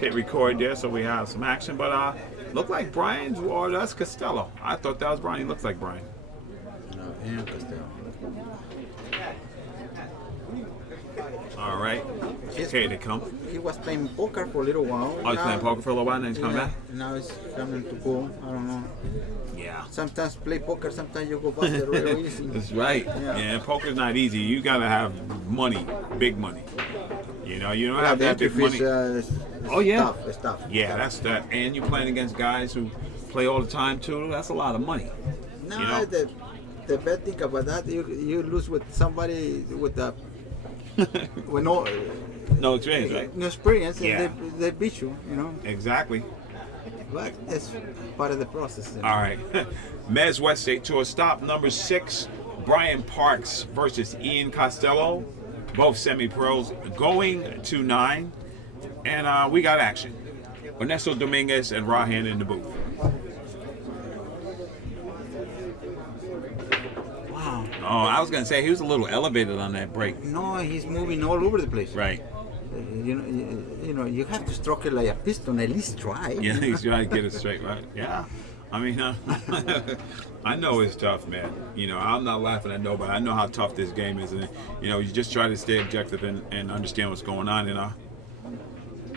hit record there, so we have some action. But look like Brian's, or that's Costello. I thought that was Brian. He looks like Brian. No, and Costello. All right. Okay, they come. He was playing poker for a little while. Oh, he's playing poker for a little while, and then he's coming back? Now he's coming to go. I don't know. Yeah. Sometimes play poker, sometimes you go busted real easy. That's right. Yeah, poker's not easy. You got to have money, big money. You know, you don't have that big money. Oh, yeah. Stuff. Yeah, that's that. And you're playing against guys who play all the time, too. That's a lot of money. No, you know? the bad thing about that, you lose with somebody with with no experience, right? No experience, yeah. and they beat you, you know. Exactly. But that's part of the process. All right. Mezz West State Tour stop number 6. Brian Parks versus Ian Costello. Both semi-pros going to 9. And we got action. Ernesto Dominguez and Rahan in the booth. Wow. Oh, I was going to say, he was a little elevated on that break. No, he's moving all over the place. Right. You know, you have to stroke it like a piston. At least try. Yeah, he's trying to get it straight, right? Yeah. I mean, I know it's tough, man. You know, I'm not laughing at nobody. I know how tough this game is, and you know, you just try to stay objective and understand what's going on. And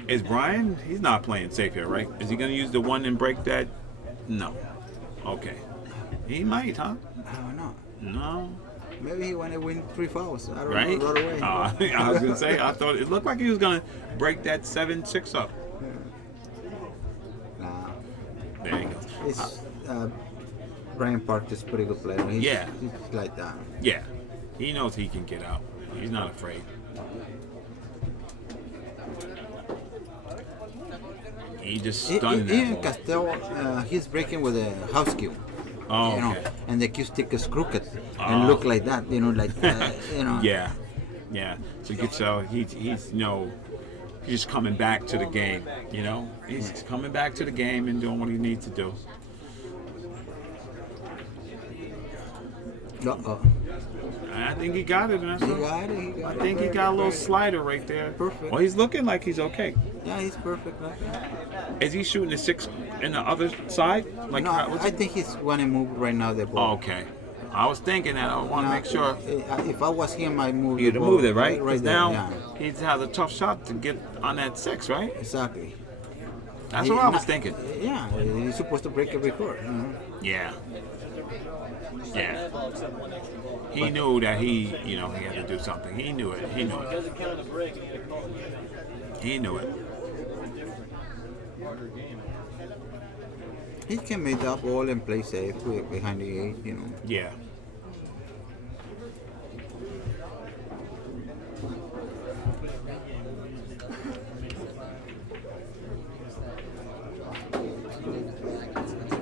is Brian? He's not playing safe here, right? Is he going to use the one and break that? No. Okay. He might, huh? I don't know. No. Maybe he want to win 3 fouls. I don't right? know, right away. I was going to say, I thought it looked like he was going to break that 7-6 up. Nah. There you go. It's, Brian Park is a pretty good player. He's like that. Yeah. He knows he can get out. He's not afraid. He just stunned that Even ball. Costello, he's breaking with a house cue. Oh, you know, okay. and the cue stick is crooked and look like that, you know, like you know. Yeah, yeah. So you can tell he's you know, he's just coming back to the game. You know, he's coming back to the game and doing what he needs to do. I think he got it. He got it. I think he got a little slider right there. Perfect. Well, he's looking like he's okay. Yeah, he's perfect. Right? Is he shooting the 6 in the other side? Like, No, I think he's going to move right now the ball. Oh, okay. I was thinking that. I want to make sure. If I was him, I'd move You'd the have ball moved it, right? Right there, now yeah. he has a tough shot to get on that 6, right? Exactly. That's what I was thinking. Yeah, he's supposed to break every court. You know? Yeah. Yeah. He knew that he had to do something. He knew it. He knew it. He knew it. He can make that ball and play safe behind the 8, you know. Yeah.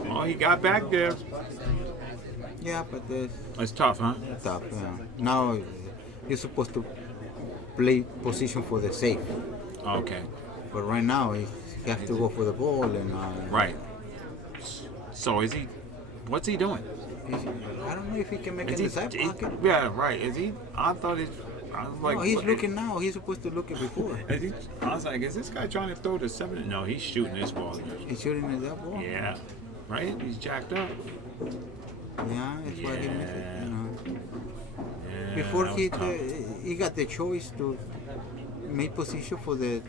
Oh, he got back there. Yeah, but It's tough, huh? tough. Yeah. Now he's supposed to play position for the safe, Okay. but right now he has to go for the ball and. Right. So is he? What's he doing? I don't know if he can make it in the side pocket. Yeah, right. Is he? I thought it. I was like, No, he's looking now. He's supposed to look it before. Is he, I was like, is this guy trying to throw the 7? No, he's shooting this ball. He's shooting at that ball. Yeah. Right? He's jacked up. Yeah, that's why he missed it. You know. Yeah, Before that he was tough. he got the choice to make position for the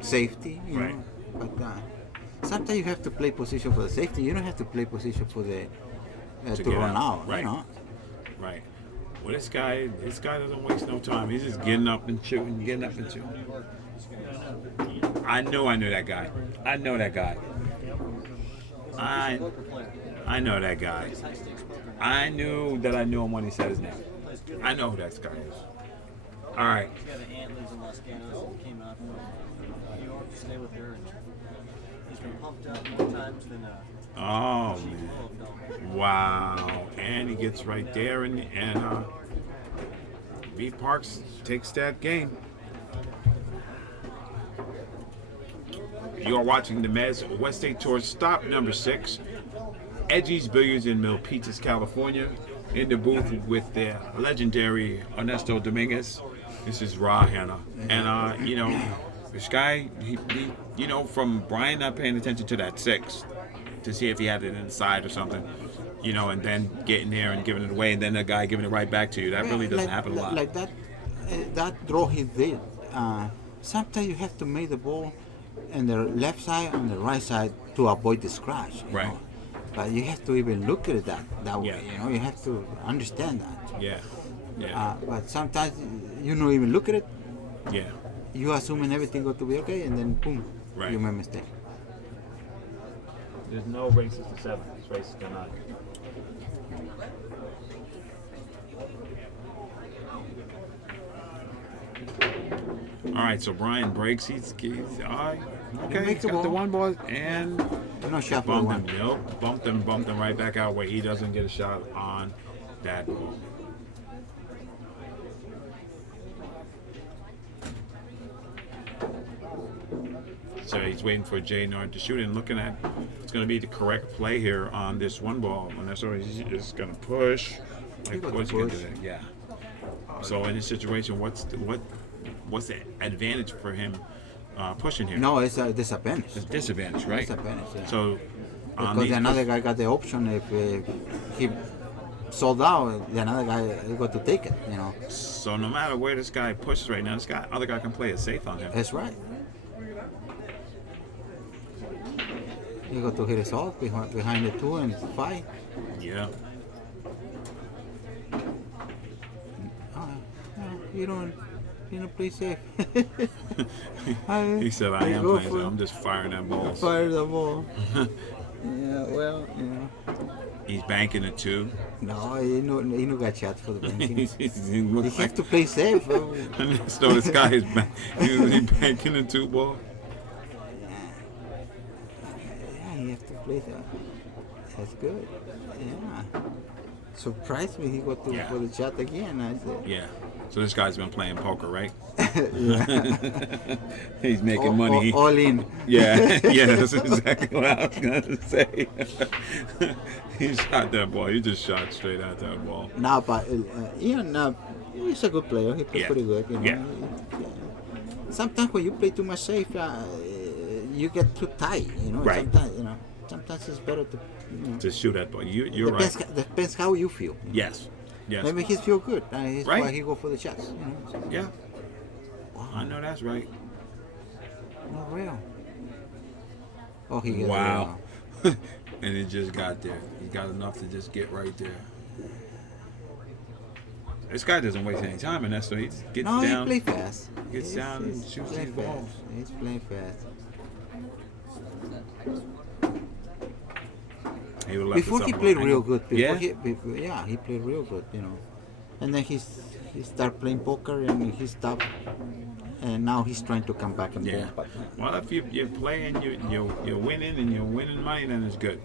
safety, you Right. know. But sometimes you have to play position for the safety. You don't have to play position for the to get run out. Right. You know. Right. Well, this guy doesn't waste no time. He's just getting up and shooting, getting up and shooting. I knew that guy. I know that guy. I know that guy. I knew that I knew him when he said his name. I know who that guy is. All right. Oh man! Wow! And he gets right there, and B Parks takes that game. You are watching the Mezz West State Tour stop number 6. EDGIES Billiards in Milpitas, California. In the booth with the legendary Ernesto Dominguez. This is Rahan. And, This guy, you know, from Brian not paying attention to that 6 to see if he had it inside or something, you know, and then getting there and giving it away, and then the guy giving it right back to you. That really doesn't happen a lot. Like that, that draw he did. Sometimes you have to make the ball on the left side and the right side to avoid the scratch. You Right. know? But you have to even look at it that way. Yeah. You know, you have to understand that. Yeah. Yeah. But sometimes you don't even look at it. Yeah. You assuming everything going to be okay, and then boom, Right. you make a mistake. There's no races to 7. It's races to 9. All right, so Brian breaks. He's all right. Okay, makes he's the got the ball. one ball and No shot for the one. bumped him. Nope, bumped him right back out where he doesn't get a shot on that ball. So he's waiting for Jay Nard to shoot and looking at it's going to be the correct play here on this one ball. And that's what he's just going to push. Like, got what's to he going to push. do there? Yeah. So in this situation, what's the advantage for him pushing here? No, it's a disadvantage. It's a disadvantage, right? Disadvantage, yeah. So on Because these another guy got the option if he sold out, the another guy got to take it. You know, so no matter where this guy pushes right now, other guy can play it safe on him. that's right. You got to hit us off behind the 2 and 5. Yeah. You don't play safe. He said, I am go playing. for So I'm just firing that ball. Fire the ball. Yeah, well, you know. He's banking it too. No, he no got shot for the banking. He You looks have like to play safe. so this guy is he's banking a 2 ball. Yeah, you have to play that. That's good. Yeah. Surprised me he got to Yeah. for the shot again. I said. Yeah. So this guy's been playing poker, right? Yeah. He's making money. All in. Yeah, yeah, that's exactly what I was gonna say. He shot that ball. He just shot straight at that ball. No, but Ian, he's a good player. He plays Yeah. pretty good. You know? Yeah. Sometimes when you play too much safe, you get too tight. You know. Right. Sometimes it's better to. You know, To shoot that ball. You're right. Depends how you feel. Yes. Yes. Maybe he feel good. That's Right. why he go for the shots. You know. So, Yeah. I know that's right. not real. Oh, he get Wow. And it just got there. He got enough to just get right there. This guy doesn't waste any time, and that's why he just gets No, down. he play fast. Gets down and shoots playing these balls. fast. He's playing fast. He would've left Before us he up played on real angle. good. Yeah? He played real good, you know. And then he started playing poker and he stopped. And now he's trying to come back and Yeah. play. But Well, if you play and you're winning and you're winning money, then it's good.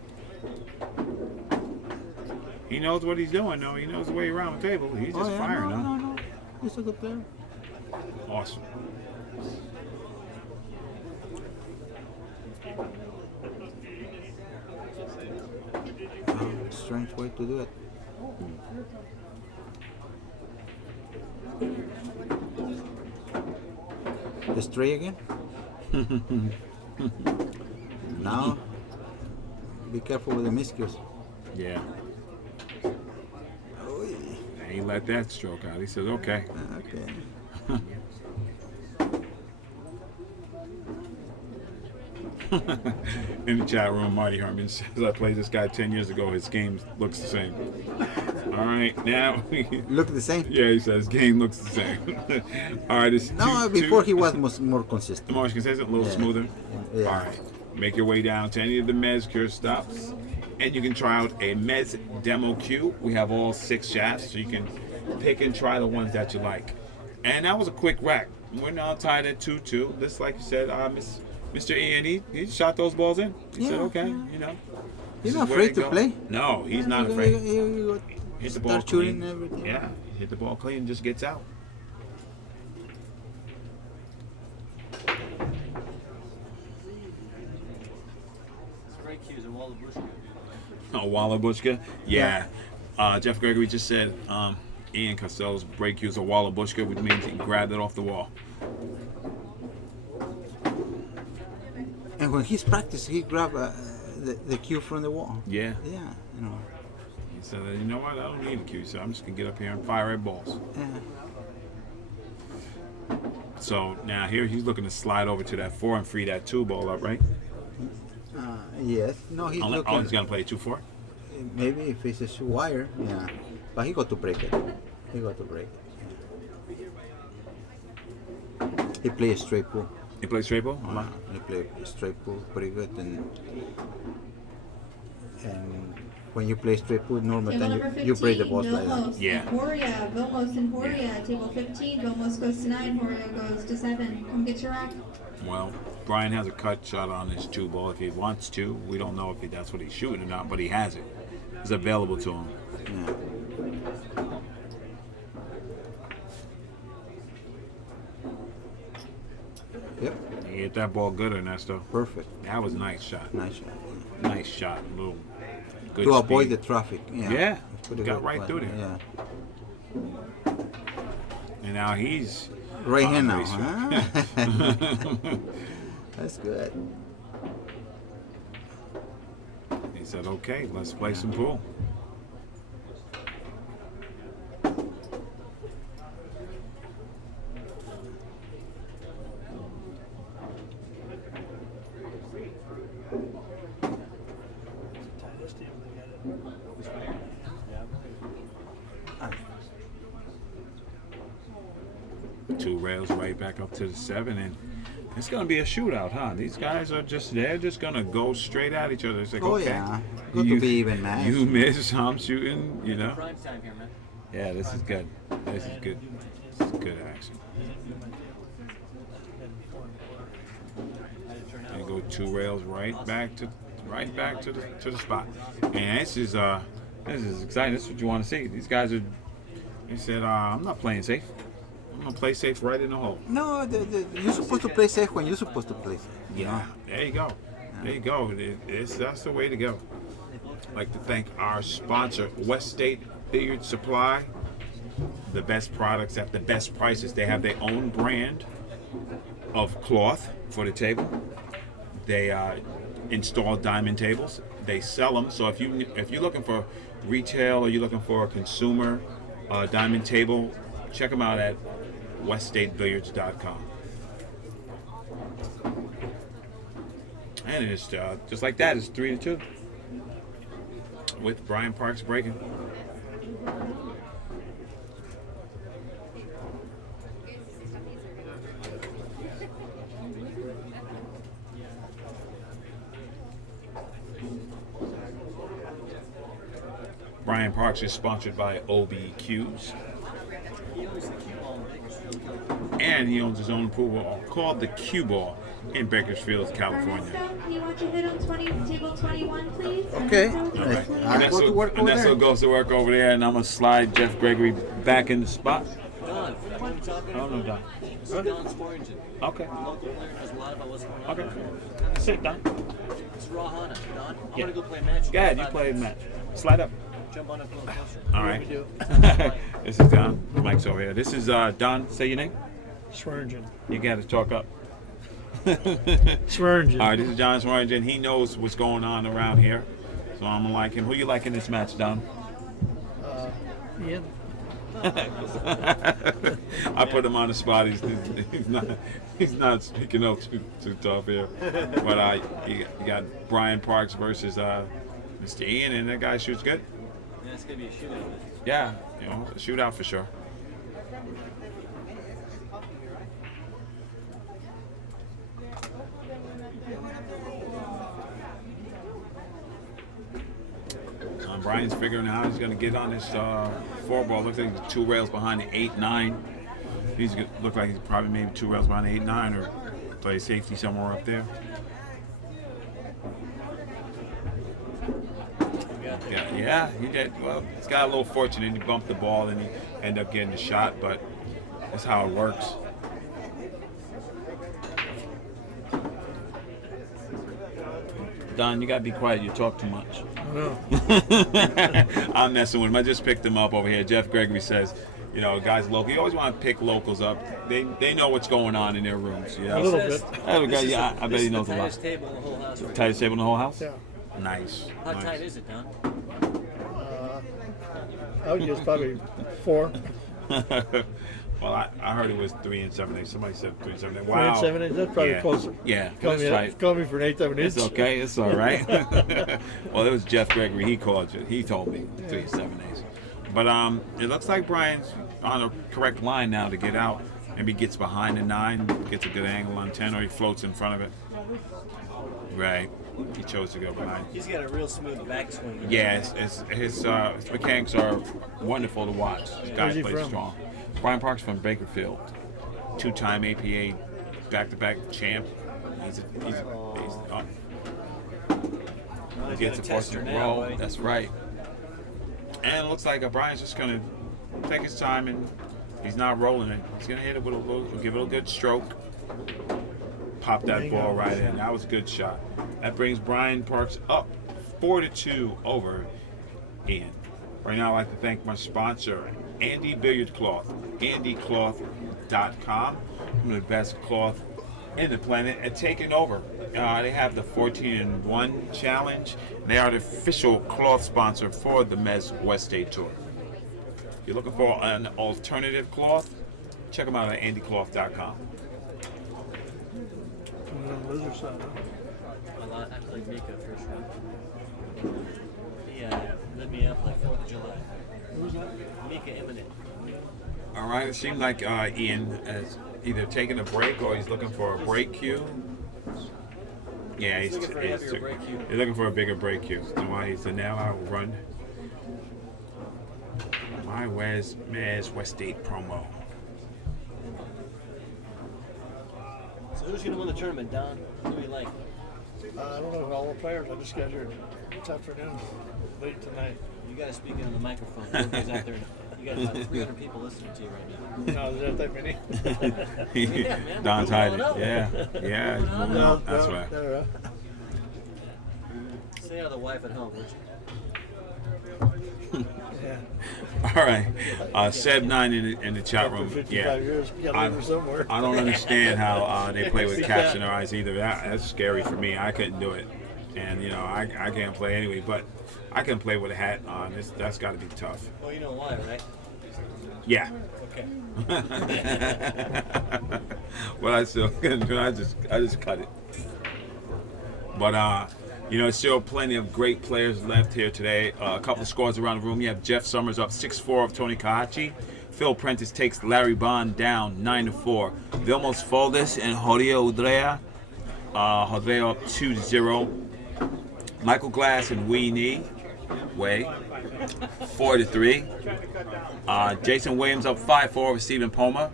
He knows what he's doing, though. He knows the way around the table. He's just firing, huh? no. He's a good player. Awesome. Strange way to do it. The stray again? Now, be careful with the miscues. Yeah. Oy. And he let that stroke out. He says, okay. Okay. In the chat room, Marty Herman says, I played this guy 10 years ago. His game looks the same. All right, now. Look the same. Yeah, he says, game looks the same. All right, it's No, two, before two. he was more consistent. More consistent, a little Yeah. smoother. Yeah. All right. Make your way down to any of the Mezz cure stops, and you can try out a Mezz demo cue. We have all 6 shafts, so you can pick and try the ones that you like. And that was a quick rack. We're now tied at 2-2. Just like you said, Mr. E&E, he shot those balls in. He said, Yeah, okay, yeah. you know. He's this not is where afraid to to go. play. No, he's not afraid. You Hit the ball start shooting clean. everything. Yeah, hit the ball clean and just gets out. Oh, Wallabushka? Yeah. Jeff Gregory just said Ian Costello's break use a Wallabushka, which means he grabbed it off the wall. And when he's practicing, he grab the cue from the wall. Yeah. Yeah, you know. He said, you know what? I don't need a cue, so I'm just gonna get up here and fire at balls. Yeah. So now here he's looking to slide over to that 4 and free that 2 ball up, right? Yes. No, he's looking. He's gonna play 2-4. Maybe if it's a wire, yeah. But he got to break it. He got to break it. Yeah. He plays straight pool. He plays straight ball. He played straight pool pretty good, and when you play straight pool, normal Table time number 15, you break the balls like that. Vilmos, Yeah. Emporia, Vilmos and Emporia. Table 15, Vilmos goes to 9, Emporia goes to 7. Come get your rock. Well, Brian has a cut shot on his 2 ball if he wants to. We don't know if that's what he's shooting or not, but he has it. It's available to him. Yeah. Yep. He hit that ball good, Ernesto. Perfect. That was a nice shot. Nice shot. Nice shot. Little good To avoid speed. the traffic. Yeah. Yeah. It's pretty Got good, right but, through there. Yeah. And now he's Right on hand the now. racetrack. Huh? That's good. He said, okay, let's play some pool. Two rails right back up to the 7, and it's gonna be a shootout, huh? These guys are they're just gonna go straight at each other. It's like, Oh okay, yeah. Good to be even match. you miss, I'm shooting, you know. Prime time here, man. Yeah, this is good. This is good. This is good action. And go 2 rails right back to the spot. And this is exciting. This is what you want to see. These guys are. He said, I'm not playing safe. I'm gonna play safe right in the hole. No, you're supposed to play safe when you're supposed to play safe. Yeah, there you go. There you go. That's the way to go. I'd like to thank our sponsor, West State Billiard Supply. The best products at the best prices. They have their own brand of cloth for the table. They install diamond tables. They sell them. So if you're looking for retail or you're looking for a consumer diamond table, check them out at weststatebilliards.com. And it's just like that. It's 3-2 with Brian Parks breaking. Brian Parks is sponsored by OBQs. And he owns his own pool ball called the Cue Ball in Bakersfield, California. Ernesto, can you watch a hit on table 21, please? Okay. Ernesto, All right. please. I go to work over Ernesto there. goes to work over there, and I'm going to slide Jeff Gregory back in the spot. Don, what are you talking I don't know, about? Don. This is Don Swearingen. Okay. Local player knows a lot about what's going on. Okay. Here. Sit down. It's Raw Hana. Don, I'm Yeah. gonna go play a match. Go ahead, you play the match. Slide up. Jump on up a little closer. All right. This is Don. Mike's over here. This is Don. Say your name. Swearingen. You got to talk up. Swearingen. All right, this is John Swearingen. He knows what's going on around here. So I'm going to like him. Who you like in this match, Don? Ian. I put him on the spot. He's not speaking up too tough here. But you got Brian Parks versus Mr. Ian, and that guy shoots good. Yeah, it's gonna be a shootout. Yeah, a shootout for sure. Brian's figuring out he's going to get on this 4 ball. Looks like he's 2 rails behind the 8-9. He's look like he's probably maybe 2 rails behind the 8-9 or play safety somewhere up there. Yeah, he did. Well, he's got a little fortune and he bumped the ball and he ended up getting the shot, but that's how it works. Don, you gotta be quiet. You talk too much. No. I'm messing with him. I just picked him up over here. Jeff Gregory says you know, guys local. You always want to pick locals up. They know what's going on in their rooms. You know, A little bit. Oh, guy, yeah, I bet he knows a lot. Tightest table in the whole house. Right Tightest table in the whole house. Yeah. Nice. How nice. tight is it, Don? I would guess probably 4. Well, I heard it was 3 7/8. Somebody said 3 7/8. 3 Wow. 7/8. That's probably Yeah. closer. Yeah, Call that's me, right. call me for an 8 7/8. It's okay. It's all right. Well, it was Jeff Gregory. He called you. He told me 3 7/8. But it looks like Brian's on a correct line now to get out. Maybe he gets behind the 9, gets a good angle on 10, or he floats in front of it. Right. He chose to go behind. He's got a real smooth backswing. Yeah, his mechanics are wonderful to watch. This guy Where's he plays from? strong. Brian Park's from Bakerfield, 2-time APA back-to-back champ. He's He's gets got a a tester force now, roll. right? That's right. And it looks like Brian's just gonna take his time, and he's not rolling it. He's gonna hit it with a little, give it a good stroke. Pop that Bingo. ball right in. That was a good shot. That brings Brian Parks up 4-2 over Ian. Right now, I'd like to thank my sponsor, Andy Billiard Cloth, andycloth.com. One of the best cloth in the planet and taking over. They have the 14-1 challenge. They are the official cloth sponsor for the MWST Tour. If you're looking for an alternative cloth, check them out at andycloth.com. Coming on the lizard side. Well, I played Mika first round. He lit me up like 4th of July. Who's that? Mika Imminent. All right, it seemed like Ian is either taking a break or he's looking for a break cue. Yeah, he's looking for a heavier break cue. He's looking for a bigger break cue. That's why he's a now out run. My MWST promo. So who's going to win the tournament, Don? Who do you like? I don't know all the players. I just got here this afternoon, late tonight. You got to speak into the microphone. Everybody's out there. You got about 300 people listening to you right now. No, there's not that many. Yeah, man, Don's we're hiding. moving on up. Yeah, yeah, he's moving No, up. That's no, right. no. Say hi to the wife at home, would you? Yeah. All right, Seb9 in the chat After room. 55 Yeah, years, you gotta leave her somewhere. I don't understand how they play with See caps that? in their eyes either. That's scary for me. I couldn't do it, and you know I can't play anyway. But I can play with a hat on. That's got to be tough. Well, you know why, right? Yeah. Okay. Well, I still I just cut it. But you know, still plenty of great players left here today. A couple of scores around the room. You have Jeff Summers up 6-4 of Tony Kahachi. Phil Prentice takes Larry Bond down 9-4. Vilmos Foldes and Jorge Udrea. Jorge up 2-0. Michael Glass and Way 4-3. Jason Williams up 5-4 over Stephen Poma.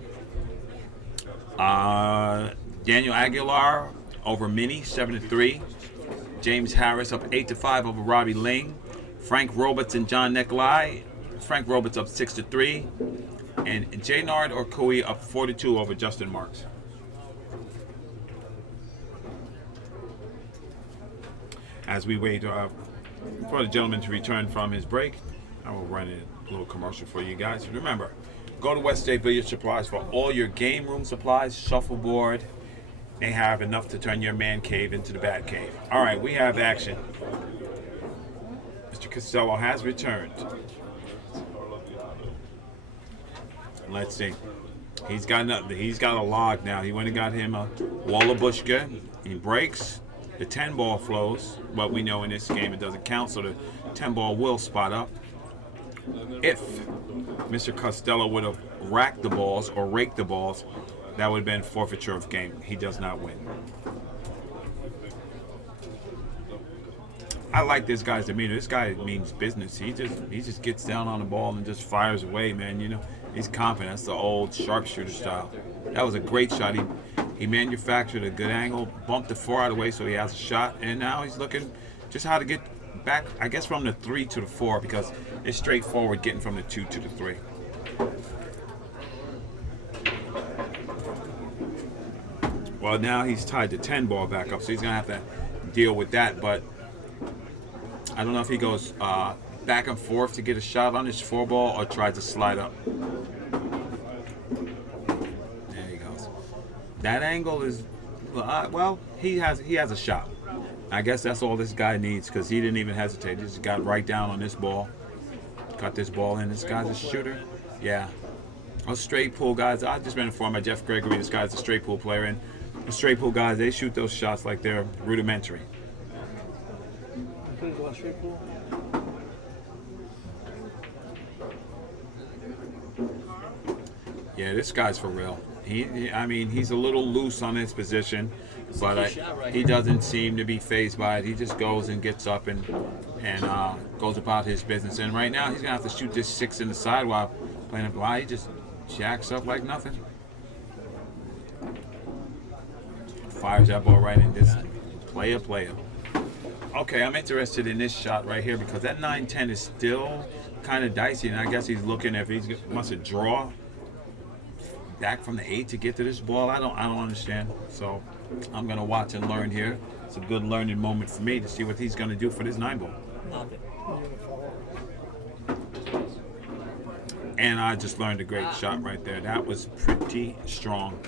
Daniel Aguilar over Minnie 7-3. James Harris up 8-5 over Robbie Ling. Frank Roberts and John Nicolai. Frank Roberts up 6-3. And Jaynard Orkui up 4-2 over Justin Marks. As we wait for the gentleman to return from his break, I will run a little commercial for you guys. Remember, go to West State Billiard Supplies for all your game room supplies, shuffleboard. They have enough to turn your man cave into the bat cave. All right, we have action. Mr. Costello has returned. Let's see. He's got a log now. He went and got him a Wallabushka. He breaks. The 10 ball flows, but we know in this game it doesn't count, so the 10 ball will spot up. If Mr. Costello would have racked the balls or raked the balls, that would have been forfeiture of game. He does not win. I like this guy's demeanor. This guy means business. He just gets down on the ball and just fires away, man. You know, he's confident. That's the old sharpshooter style. That was a great shot. He manufactured a good angle, bumped the 4 out of the way so he has a shot, and now he's looking just how to get back, I guess, from the 3 to the 4, because it's straightforward getting from the 2 to the 3. Well, now he's tied the 10 ball back up, so he's going to have to deal with that, but I don't know if he goes back and forth to get a shot on his 4 ball or tries to slide up. That angle is, well, he has a shot. I guess that's all this guy needs because he didn't even hesitate. He just got right down on this ball, got this ball in. This guy's a shooter. Yeah. Those straight pool guys, I've just been informed by Jeff Gregory, this guy's a straight pool player, and the straight pool guys, they shoot those shots like they're rudimentary. Yeah, this guy's for real. I mean, he's a little loose on his position, but he doesn't seem to be fazed by it. He just goes and gets up and goes about his business. And right now, he's gonna have to shoot this 6 in the side while playing up. Why he just jacks up like nothing. Fires that ball right in. This player. Okay, I'm interested in this shot right here because that 9-10 is still kind of dicey, and I guess he's looking if he wants to draw back from the 8 to get to this ball. I don't understand. So I'm gonna watch and learn here. It's a good learning moment for me to see what he's gonna do for this 9 ball. And I just learned a great shot right there. That was pretty strong.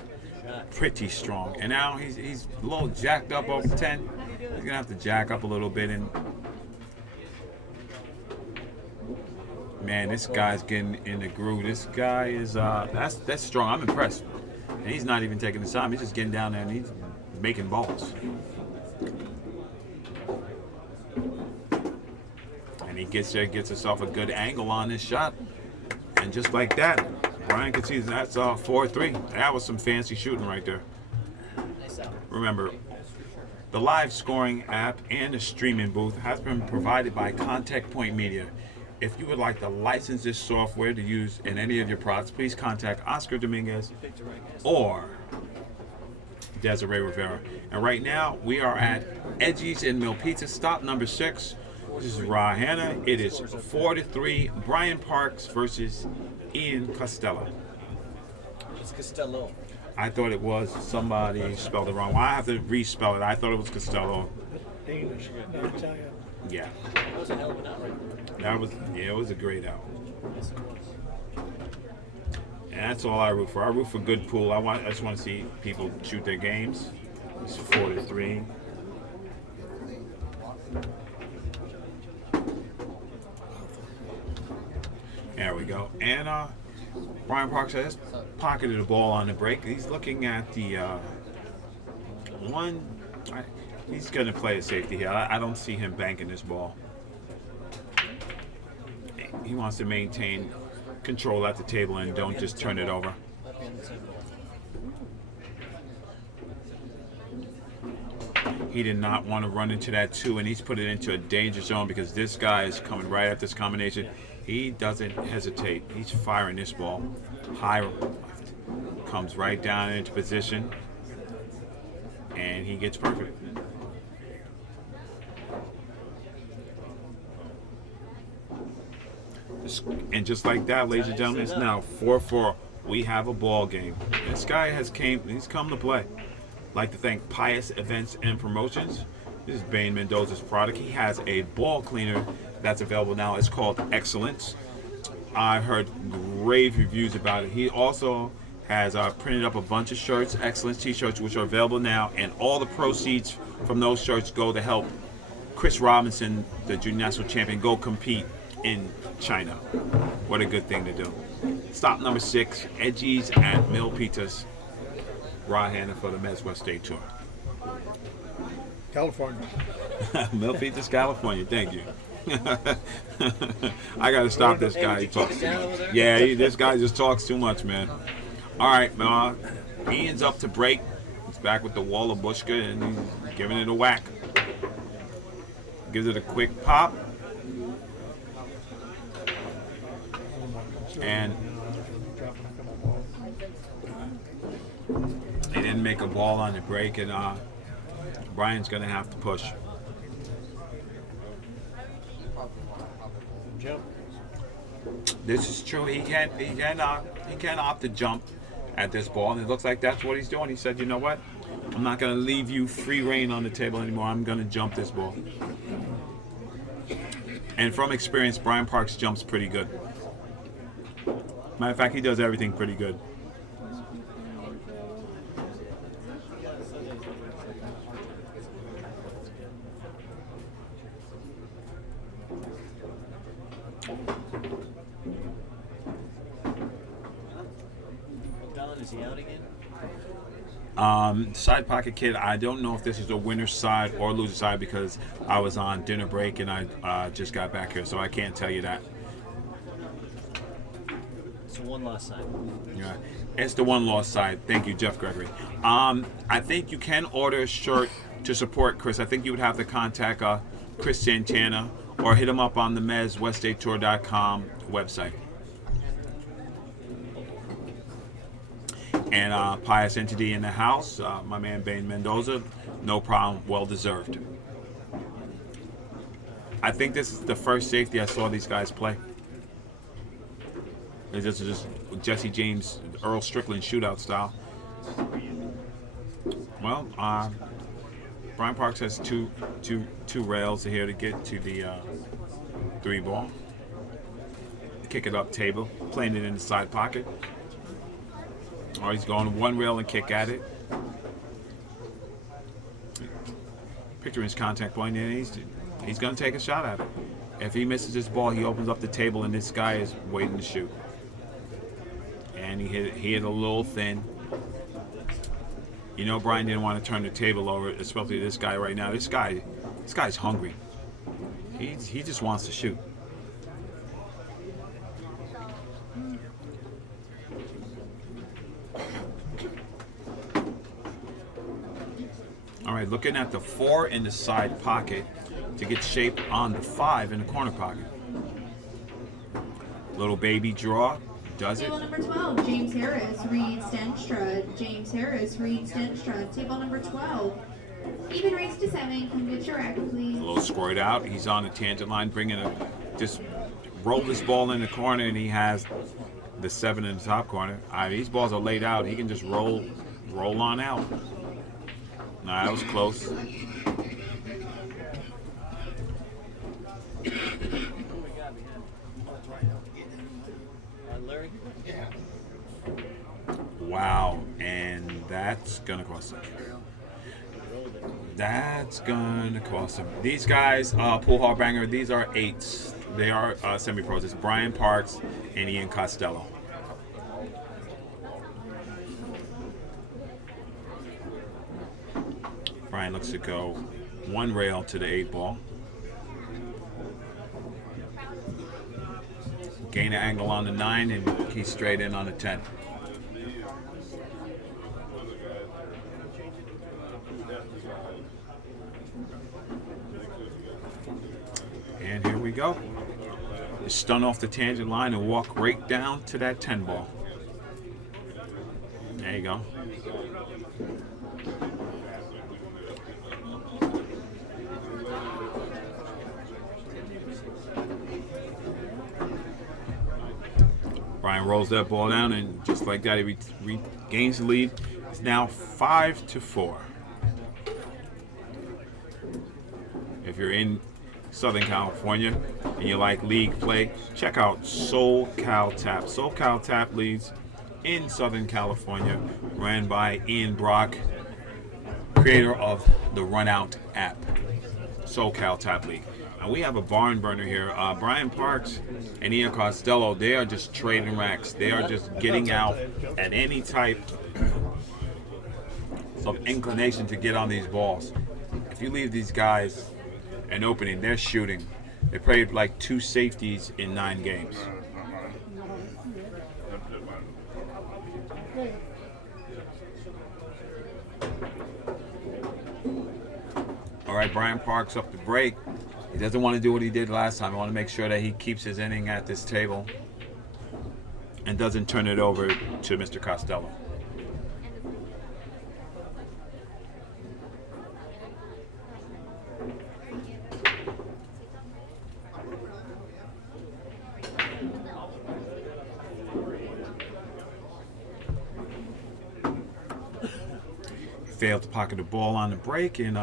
Pretty strong. And now he's a little jacked up over 10. He's gonna have to jack up a little bit. And man, this guy's getting in the groove. This guy is that's strong. I'm impressed. And he's not even taking his time. He's just getting down there and he's making balls. And he gets there, gets himself a good angle on this shot. And just like that, Brian can see that's 4-3. That was some fancy shooting right there. Remember, the live scoring app and the streaming booth has been provided by Contact Point Media. If you would like to license this software to use in any of your products, please contact Oscar Dominguez or Desiree Rivera. And right now, we are at EDGIES in Milpitas, stop number 6. This is Hanna. It is 4-3. Brian Parks versus Ian Costello. It's Costello. I thought it was somebody spelled it wrong. Well, I have to respell it. I thought it was Costello. English, not Italian. Yeah. That was a hell of an out right there. It was a great out. Yes, it was. And that's all I root for. I root for good pool. I just want to see people shoot their games. It's 4-3. There we go. And Brian Parks has pocketed the ball on the break. He's looking at the one. He's going to play a safety here. I don't see him banking this ball. He wants to maintain control at the table and don't just turn it over. He did not want to run into that 2, and he's put it into a danger zone because this guy is coming right at this combination. He doesn't hesitate. He's firing this ball high left. Comes right down into position, and he gets perfect. And just like that, ladies and gentlemen, it's now 4-4. We have a ball game. This guy he's come to play. I'd like to thank Pius Events and Promotions. This is Bain Mendoza's product. He has a ball cleaner that's available now. It's called Excellence. I've heard rave reviews about it. He also has printed up a bunch of shirts, Excellence t-shirts, which are available now, and all the proceeds from those shirts go to help Chris Robinson, the junior national champion, go compete in China. What a good thing to do. Stop number 6, EDGIES at Milpitas. Hanna for the Mezz State Tour. California. Milpitas, California. Thank you. I gotta stop this guy. He talks too much. Yeah, this guy just talks too much, man. All right, Ian's up to break. He's back with the wall of Bushka and he's giving it a whack. Gives it a quick pop. And they didn't make a ball on the break, and Brian's gonna have to push. Jump. This is true. He can opt to jump at this ball, and it looks like that's what he's doing. He said, "You know what? I'm not gonna leave you free reign on the table anymore. I'm gonna jump this ball." And from experience, Brian Parks jumps pretty good. Matter of fact, he does everything pretty good. Don, is he out again? Side pocket kid, I don't know if this is a winner's side or loser's side because I was on dinner break and I just got back here, so I can't tell you that. So one loss side. Yeah, it's the one loss side. Thank you, Jeff Gregory. I think you can order a shirt to support Chris. I think you would have to contact Chris Santana or hit him up on the MWST website. And pious entity in the house, my man Bane Mendoza, no problem, well deserved. I think this is the first safety I saw these guys play. It's just Jesse James, Earl Strickland shootout style. Well, Brian Parks has two rails here to get to the 3-ball. Kick it up table, playing it in the side pocket. Oh, he's going one rail and kick at it. Picturing his contact point, and he's going to take a shot at it. If he misses this ball, he opens up the table, and this guy is waiting to shoot. And he hit a little thin. You know, Brian didn't want to turn the table over, especially this guy right now. This guy's hungry. He just wants to shoot. All right, looking at the 4 in the side pocket to get shape on the 5 in the corner pocket. Little baby draw, does it? Table number 12, James Harris, Reed Stenstrud. James Harris, Reed Stenstrud. Table number 12. Even race to 7. Come get your rack, please. A little squared out. He's on the tangent line, just roll this ball in the corner, and he has the 7 in the top corner. These balls are laid out. He can just roll on out. Nah, that was close. Larry? Wow, and that's gonna cost him. That's gonna cost him. These guys, Pool Hall Banger, these are 8s. They are semi-pros. It's Brian Parks and Ian Costello. Brian looks to go one rail to the 8-ball. Gain an angle on the 9, and he's straight in on the 10. And here we go. Just stun off the tangent line and walk right down to that 10 ball. There you go. Brian rolls that ball down, and just like that, he regains the lead. It's now 5-4. If you're in Southern California and you like league play, check out SoCal Tap. SoCal Tap leads in Southern California, ran by Ian Brock, creator of the Runout app. SoCal Tap League. And we have a barn burner here. Brian Parks and Ian Costello, they are just trading racks. They are just getting out at any type of inclination to get on these balls. If you leave these guys an opening, they're shooting. They played like 2 safeties in 9 games. All right, Brian Parks up the break. He doesn't want to do what he did last time. I want to make sure that he keeps his inning at this table and doesn't turn it over to Mr. Costello. He failed to pocket the ball on the break and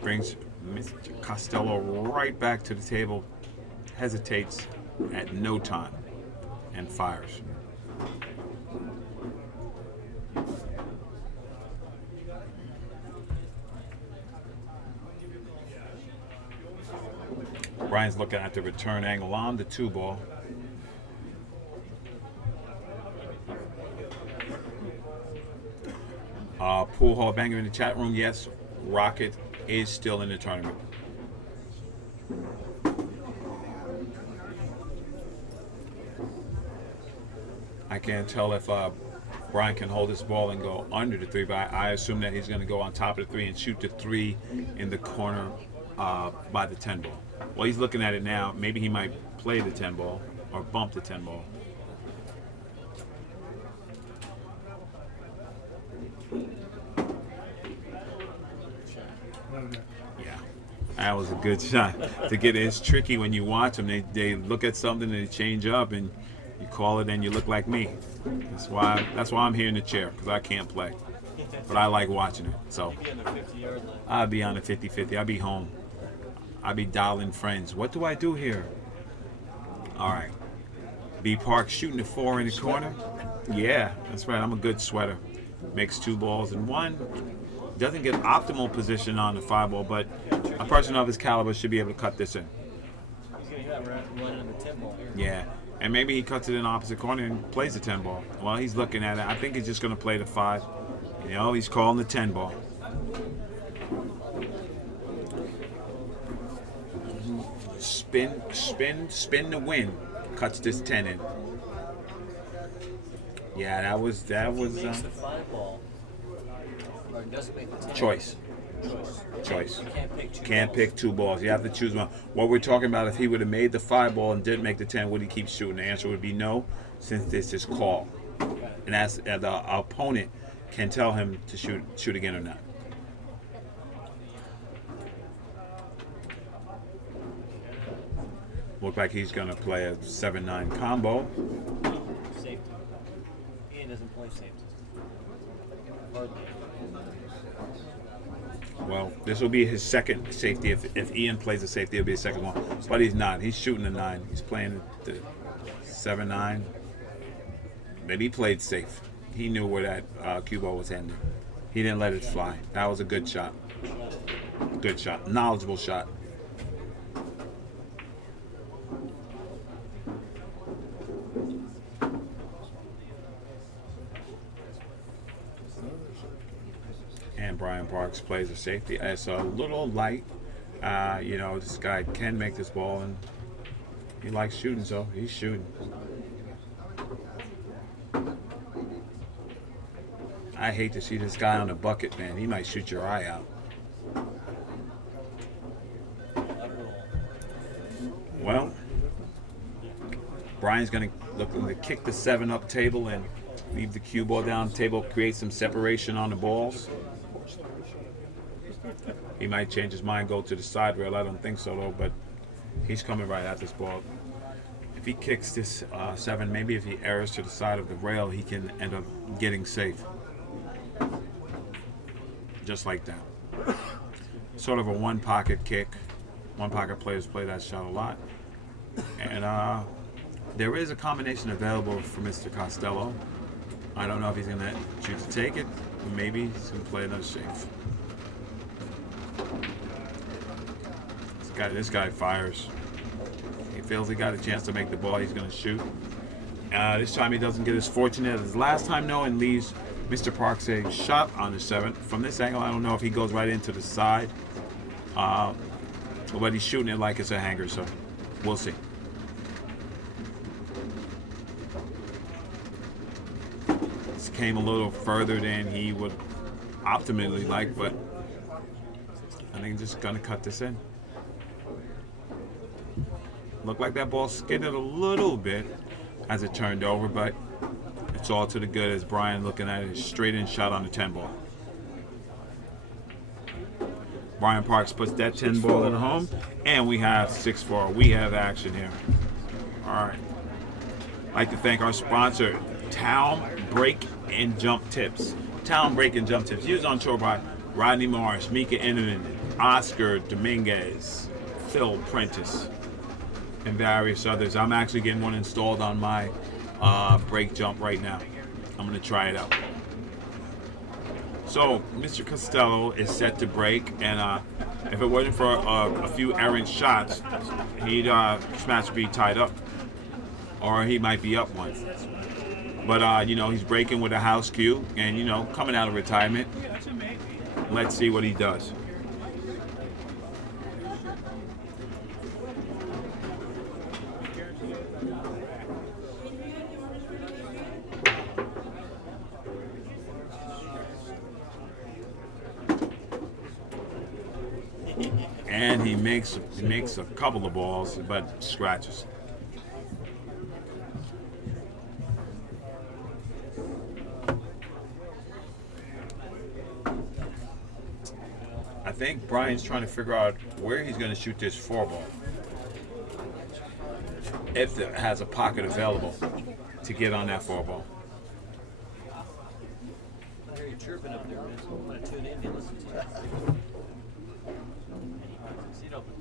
brings Mr. Costello right back to the table, hesitates at no time, and fires. Brian's looking at the return angle on the 2-ball. Pool Hall Banger in the chat room. Yes, Rocket is still in the tournament. I can't tell if Brian can hold this ball and go under the 3, but I assume that he's going to go on top of the 3 and shoot the 3 in the corner by the 10 ball. Well, he's looking at it now. Maybe he might play the 10 ball or bump the 10 ball. Yeah, that was a good shot to get it. It's tricky when you watch them. They look at something and they change up, and you call it and you look like me. That's why I'm here in the chair, because I can't play. But I like watching it. So I'll be on the 50-50. I'll be home. I'll be dialing friends. What do I do here? All right. B Park shooting the 4 in the corner. Yeah, that's right. I'm a good sweater. Makes 2 balls and 1. Doesn't get optimal position on the 5 ball, but a person of his caliber should be able to cut this in. Yeah. And maybe he cuts it in the opposite corner and plays the 10 ball. Well, he's looking at it. I think he's just going to play the 5. You know, he's calling the 10 ball. Spin the win. Cuts this 10 in. Yeah, that was Makes the 5 ball. Or doesn't make the 10. Choice. You Can't pick 2 balls. You have to choose one. What we're talking about, if he would have made the 5 ball and didn't make the 10, would he keep shooting? The answer would be no, since this is call. And that's the opponent can tell him to shoot again or not. Look like he's going to play a 7-9 combo. Safety. Ian doesn't play safety. Hardly. Well, this will be his second safety. If Ian plays a safety, it'll be his second one. But he's not. He's shooting a 9. He's playing the 7-9. Maybe he played safe. He knew where that cue ball was heading. He didn't let it fly. That was a good shot. Good shot. Knowledgeable shot. And Brian Parks plays a safety. It's a little light. You know, this guy can make this ball, and he likes shooting, so he's shooting. I hate to see this guy on the bucket, man. He might shoot your eye out. Well, Brian's going to look to kick the 7-up table and leave the cue ball down the table, create some separation on the balls. He might change his mind, go to the side rail. I don't think so, though, but he's coming right at this ball. If he kicks this 7, maybe if he errs to the side of the rail, he can end up getting safe. Just like that. Sort of a one-pocket kick. One-pocket players play that shot a lot. And there is a combination available for Mr. Costello. I don't know if he's going to choose to take it. Maybe he's going to play another safe. This guy fires. He feels he got a chance to make the ball. He's going to shoot. This time he doesn't get as fortunate as last time, though, and leaves Mr. Parks a shot on the 7. From this angle, I don't know if he goes right into the side. But he's shooting it like it's a hanger, so we'll see. This came a little further than he would optimally like, but I think he's just going to cut this in. Looked like that ball skidded a little bit as it turned over, but it's all to the good as Brian looking at a straight-in shot on the 10 ball. Brian Parks puts that 10 ball in home, and we have 6-4. We have action here. All right. I'd like to thank our sponsor, Town Break and Jump Tips. Town Break and Jump Tips. Used on tour by Rodney Morris, Mika Inman, Oscar Dominguez, Phil Prentice, and various others. I'm actually getting one installed on my break jump right now. I'm going to try it out. So, Mr. Costello is set to break, and If it wasn't for a few errant shots, he'd match would be tied up, or he might be up one. But you know, he's breaking with a house cue, and you know, coming out of retirement. Let's see what he does. And he makes a couple of balls, but scratches. I think Brian's trying to figure out where he's going to shoot this 4-ball. If it has a pocket available to get on that 4-ball. I hear you chirping up there, man. I'm going to tune in and listen to you. Seat open.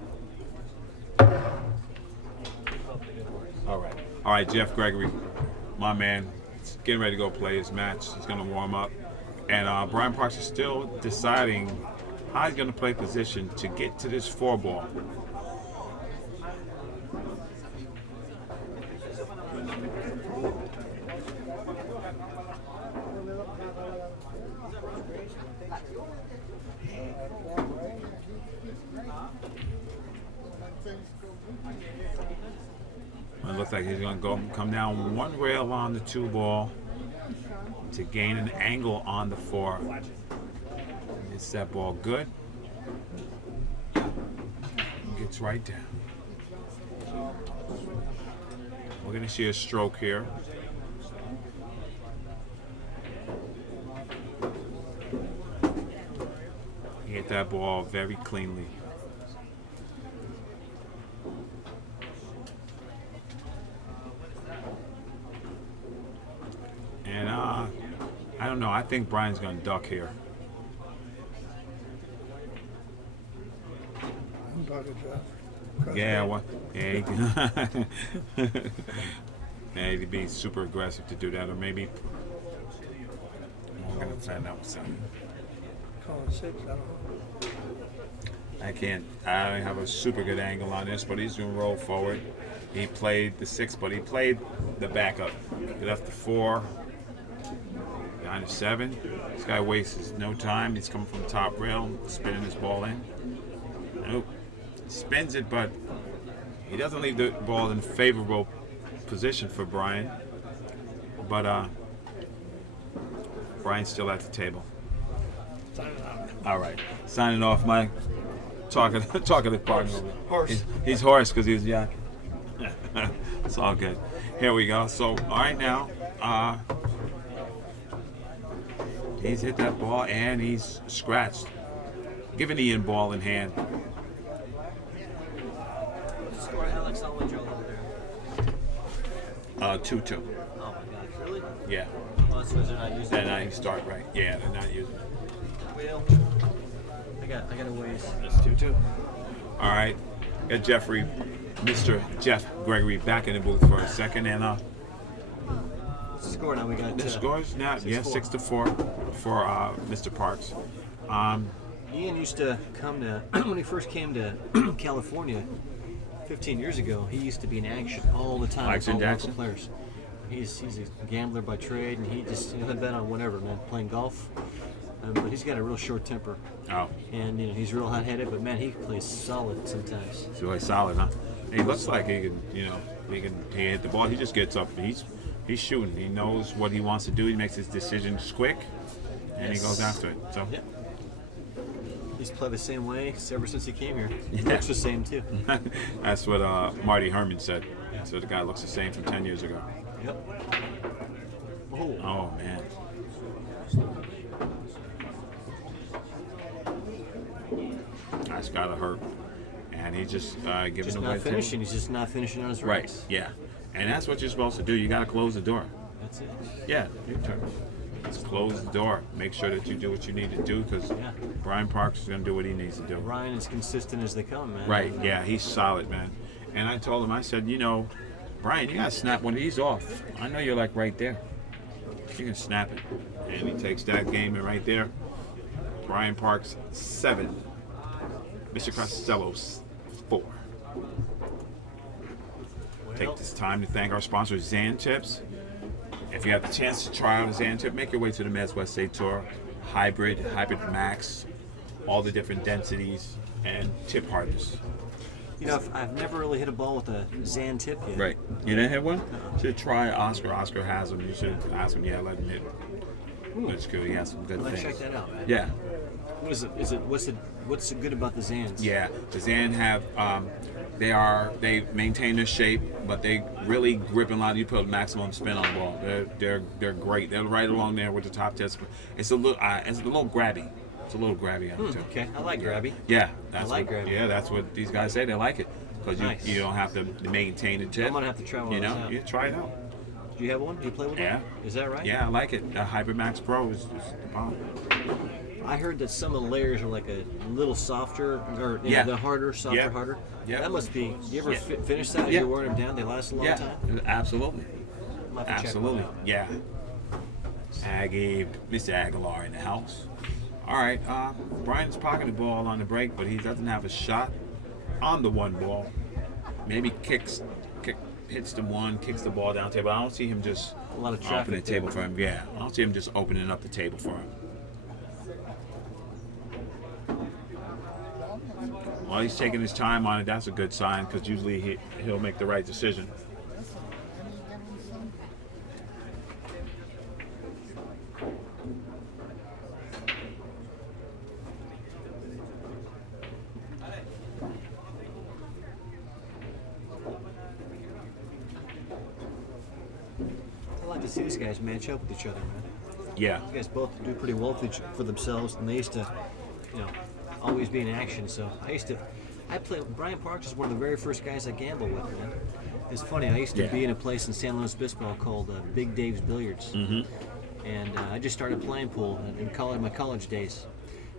All right, Jeff Gregory, my man, is getting ready to go play his match. He's going to warm up. And Brian Parks is still deciding how he's going to play position to get to this 4-ball. It looks like he's going to come down one rail on the 2-ball to gain an angle on the 4. Gets that ball good. Gets right down. We're going to see a stroke here. He hit that ball very cleanly. And I don't know. I think Brian's going to duck here. I'm talking Jeff. Yeah, well, yeah, yeah, he'd be super aggressive to do that, or maybe we're gonna find out something. Calling 6, I don't know. I don't have a super good angle on this, but he's gonna roll forward. He played the 6, but he played the backup. He left the 4, down to 7. This guy wastes no time. He's coming from the top rail, spinning his ball in. Nope. Spins it, but he doesn't leave the ball in favorable position for Brian. But Brian's still at the table. Sign it out. All right, signing off, my talkative partner. Horse. He's hoarse because he was yakking. It's all good. Here we go. So, all right now, he's hit that ball and he's scratched, giving the in ball in hand. Score Alex Alwyn Joe over there. 2-2. Oh my gosh, really? Yeah. Well, that's because they're not using Then I start right. Yeah, they're not using it. Well, I got a ways. It's 2-2. All right. Got Jeffrey, Mr. Jeff Gregory back in the booth for a second. And What's the score now? We got the scores now, 6-4 for Mr. Parks. Ian used to come to, when he first came to California 15 years ago, he used to be in action all the time with all local players. He's a gambler by trade, and he just had bet on whatever, man, playing golf. But he's got a real short temper. Oh. And he's real hot-headed, but man, he plays solid sometimes. He's really solid, huh? He looks like he can, he hit the ball. He just gets up. He's shooting. He knows what he wants to do. He makes his decisions quick, and he goes after it. So. Yep. He's played the same way ever since he came here. He Yeah. looks the same too. That's what Marty Herman said. So the guy looks the same from 10 years ago. Yep. Oh man. That's gotta hurt. And he's just giving Just away. not finishing. He's just not finishing on his Right. race. Yeah. And that's what you're supposed to do. You gotta close the door. That's it. Yeah. Just close the door. Make sure that you do what you need to do, because Yeah. Brian Parks is gonna do what he needs to do. Ryan is consistent as they come, man. Right, yeah, he's solid, man. And I told him, I said, Brian, you gotta snap one of these off. I know you're like right there. You can snap it. And he takes that game and right there. Brian Parks 7, Mr. Costello, 4. Take this time to thank our sponsor, Zan Tips. If you have the chance to try out a Zan Tip, make your way to the MWST Tour. Hybrid Max, all the different densities, and tip hardness. You know, I've never really hit a ball with a Zan tip yet. Right. You didn't hit one? Should try Oscar. Oscar has them. You should ask him. Yeah, let him hit. That's good. He has some good Let's things. check that out, man. Yeah. What is it? What's so good about the Zans? Yeah. The Zan have they maintain their shape, but they really grip a lot. You put maximum spin on the ball. They're great. They're right along there with the top tips. It's a little grabby. It's a little grabby on it too. Okay, I like grabby. Yeah, that's grabby. Yeah, that's what these guys say. They like it because Nice. you don't have to maintain the tip. I'm gonna have to try one You of know, those out. you try it out. Do you have one? Do you play with Yeah. one? Is that right? Yeah, I like it. The Hybrid Max Pro is the bomb. I heard that some of the layers are like a little softer, or Yeah. the harder, softer, Yeah. harder. Yeah. That must be. You ever Yeah. finish that? Yeah. You're wearing them down. They last a long Yeah, time. absolutely. I'm gonna have to check one Absolutely. out. Yeah. Aggie, Mr. Aguilar in the house. All right, Brian's pocketed the ball on the break, but he doesn't have a shot on the one ball. Maybe hits the one, kicks the ball down the table. I don't see him just A lot of opening traffic the table for him. Yeah, I don't see him just opening up the table for him. While he's taking his time on it, that's a good sign because usually he'll make the right decision. I like to see these guys match up with each other, man. Yeah. You guys both do pretty well for themselves, and they used to, always be in action. So I played. Brian Parks is one of the very first guys I gambled with, man. It's funny. I used to Yeah. be in a place in San Luis Obispo called Big Dave's Billiards, and I just started playing pool in my college days.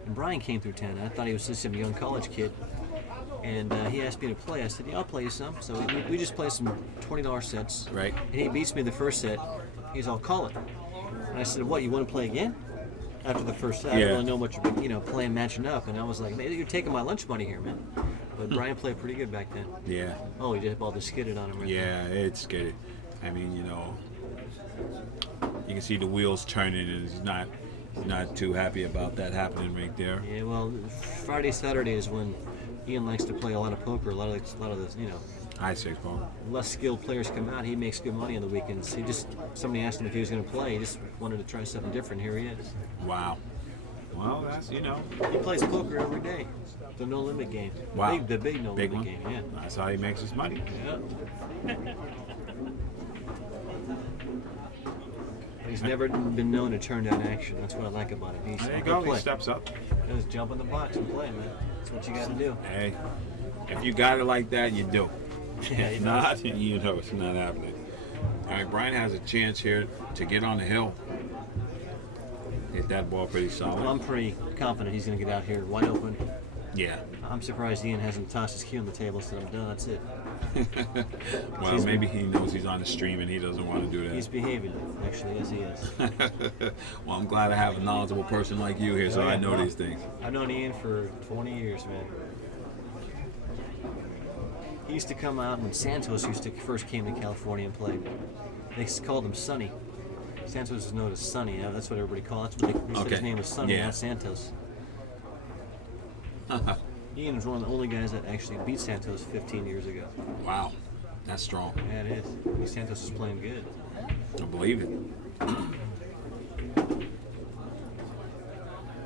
And Brian came through town. And I thought he was just some young college kid, and he asked me to play. I said, "Yeah, I'll play you some." So we just play some $20 sets. Right. And he beats me the first set. He's all, "Call it." And I said, "What? You want to play again?" After the first set, I Yeah. didn't really know much about playing, matching up, and I was like, "Man, you're taking my lunch money here, man." But Brian played pretty good back then. Yeah. Oh, he just all the skidded on him. Right Yeah, it's good. I mean, you can see the wheels turning, and he's not too happy about that happening right there. there. Yeah. Well, Friday, Saturday is when Ian likes to play a lot of poker. A lot of the High stakes ball. less skilled players come out. He makes good money on the weekends. Somebody asked him if he was going to play. He just wanted to try something different. Here he is. Wow. Well, that's He plays poker every day. The no limit game. Wow. The big no Big limit one. game. Yeah. That's how he makes his money. Yeah. He's never been known to turn down action. That's what I like about it. There you go. He Play. steps up. Just jump in the box and play, man. That's what you got to do. Hey, if you got it like that, you do. Yeah, If not, it's not happening. All right, Brian has a chance here to get on the hill. Hit that ball pretty solid. Well, I'm pretty confident he's going to get out here wide open. Yeah. I'm surprised Ian hasn't tossed his cue on the table, so I'm done. That's it. Well, maybe he knows he's on the stream and he doesn't want to do that. He's behaving, actually. Yes, he is. Well, I'm glad I have a knowledgeable person like you here, so I know these things. I've known Ian for 20 years, man. He used to come out when Santos first came to California and played. They called him Sonny. Santos is known as Sonny. Yeah, that's what everybody called. That's what they said his Okay. name was Sonny, Yeah. not Santos. Ian was one of the only guys that actually beat Santos 15 years ago. Wow, that's strong. Yeah, it is. Santos is playing good. I believe it.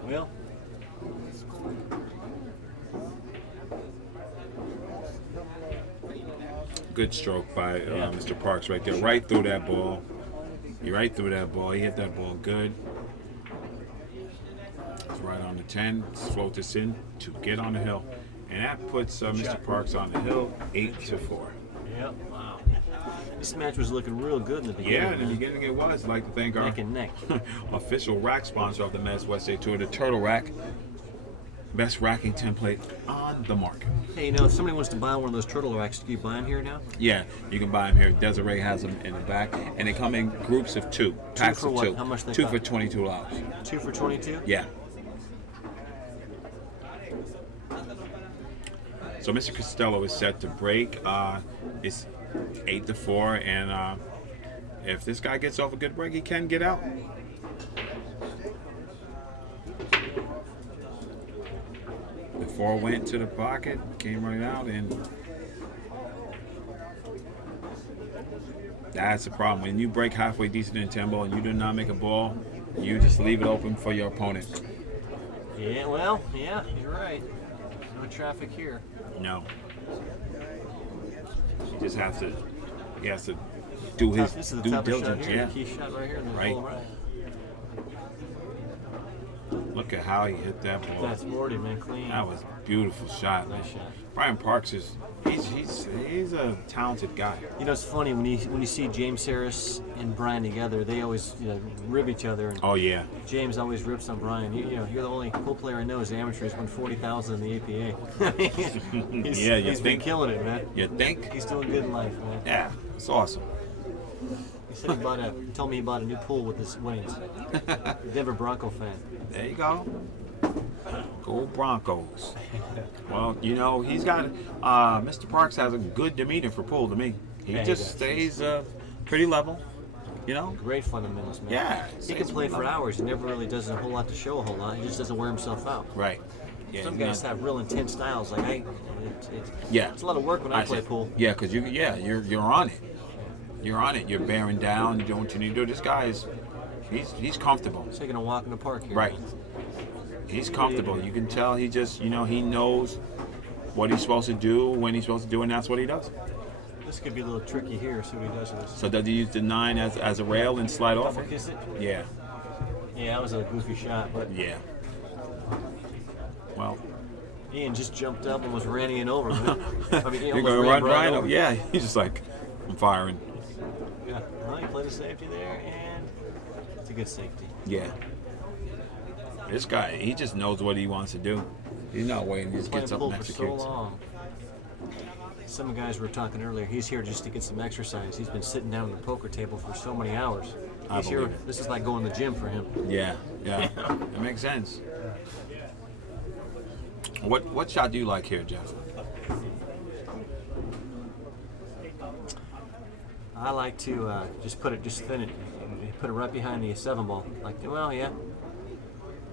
Well, Good stroke by Mr. Parks right there. Right through that ball. He hit that ball good. It's right on the 10. Let's float this in to get on the hill. And that puts Mr. Parks on the hill 8-4. yep. Wow. This match was looking real good in the beginning. Yeah, in the man. beginning it was. I'd like to thank our Neck and neck. official rack sponsor of the MWST Tour, the Turtle Rack. Best racking template on the market. Hey, if somebody wants to buy one of those turtle racks, can you buy them here now? Yeah, you can buy them here. Desiree has them in the back, and they come in groups of two, packs for of what? two. How much they Two cost? for $22. 2 for $22? Yeah. So Mr. Costello is set to break. It's 8-4, and if this guy gets off a good break, he can get out. The 4 went to the pocket, came right out, and that's the problem. When you break halfway decent in 10 ball and you do not make a ball, you just leave it open for your opponent. Yeah, well, yeah, you're right. No traffic here. No. He just has to. He has to do his This is the due toughest shot diligence. here. Yeah. The key shot right here. In the Right. whole right. Look at how he hit that ball. That's Morty, man, clean. That was a beautiful shot. Nice shot. Brian Parks is he's a talented guy. You know, it's funny when you see James Harris and Brian together, they always rib each other. And Oh yeah. James always rips on Brian. You're the only pool player I know as amateur who's won $40,000 in the APA. Yeah, you he's been think? killing it, man. You think? He's doing good in life, man. Yeah, it's awesome. He said he told me he bought a new pool with his winnings. Denver Bronco fan. There you go. Go Broncos. Well, you know, he's got Mr. Parks has a good demeanor for pool to me. He Yeah, he just does. stays pretty level. You know? Great fundamentals, man. Yeah. He can play for hours. He never really does a whole lot to show a whole lot. He just doesn't wear himself out. Right. Yeah. Some he's guys not- have real intense styles. Like Yeah. it's a lot of work when I play said- pool. Yeah, because you're on it. You're on it. You're bearing down. You're doing what you need to do. This guy is he's comfortable. Taking a walk in the park here. Right. He's comfortable. You can tell he just he knows what he's supposed to do when he's supposed to do, and that's what he does. This could be a little tricky here. See what he does with this. So does he use the 9 as a rail and slide off Double it? kiss it. Yeah. Yeah, that was a goofy shot, but Yeah. Well, Ian just jumped up and was running it over. Man. I mean, he you're almost going to ran run Brian Brian over. over? Yeah. He's just like, I'm firing. Yeah. Well, he played a safety there, and it's a good safety. Yeah. This guy, he just knows what he wants to do. He's not waiting. He just Playing gets up pool and for so executes. long. Some guys were talking earlier. He's here just to get some exercise. He's been sitting down at the poker table for so many hours. I He's here. believe it. This is like going to the gym for him. Yeah. It makes sense. What shot do you like here, Jeff? I like to just thin it, put it right behind the 7 ball. Like, well, yeah.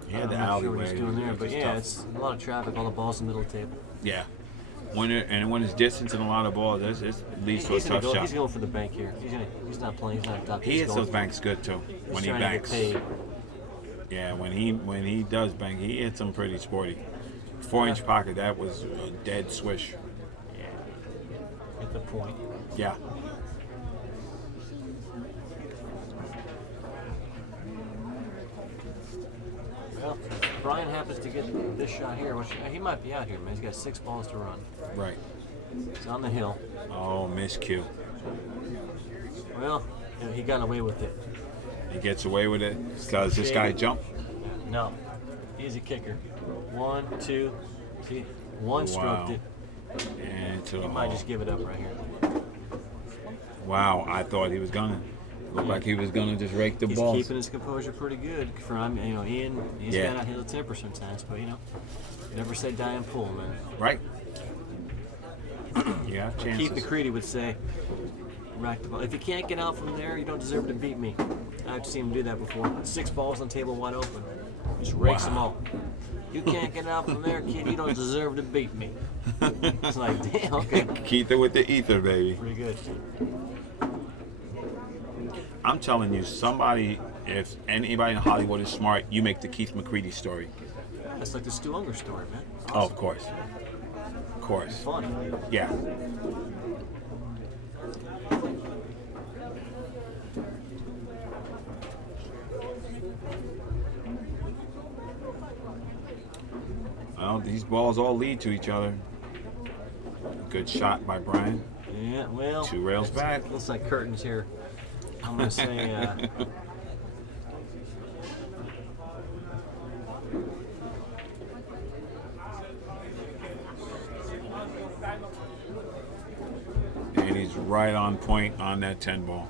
Yeah, I'm the not sure alleyway. what he's doing there, but yeah, tough. it's a lot of traffic. All the balls in the middle of the table. Yeah. When it's distance and a lot of balls, it leads to a He's gonna tough go. shot. He's going for the bank here. He's not playing. He's not top. He He's hits going those banks good too. He's When he trying banks. to get paid. Yeah, when he does bank, he hits them pretty sporty. 4-inch pocket, that was a dead swish. At the point. Yeah. Well, Brian happens to get this shot here, which he might be out here, man. He's got 6 balls to run. Right. He's on the hill. Oh, miscue. Well, he got away with it. He gets away with it. Does this guy jump? No, he's a kicker. 1, 2, see, one stroked Wow. it. And to He the might hole. just give it up right here. Wow, I thought he was gonna. Looked like he was gonna just rake the He's balls. keeping his composure pretty good. For Ian, he's Yeah. got a little temper sometimes, but never say die in pool, man. Right. You have chances. Keith McCready would say, rack the ball. If you can't get out from there, you don't deserve to beat me. I've seen him do that before. 6 balls on the table wide open. Just rakes them all. You can't get out from there, kid. You don't deserve to beat me. It's like, damn, okay. Keith it with the ether, baby. Pretty good. I'm telling you, if anybody in Hollywood is smart, you make the Keith McCready story. That's like the Stu Unger story, man. Oh, of course. Of course. Fun. Yeah. Well, these balls all lead to each other. Good shot by Brian. Yeah, well. 2 rails back. Looks like curtains here. I'm going to say, And he's right on point on that 10 ball.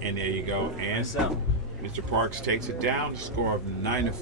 And there you go. And so. Mr. Parks takes it down. Score of 9-4.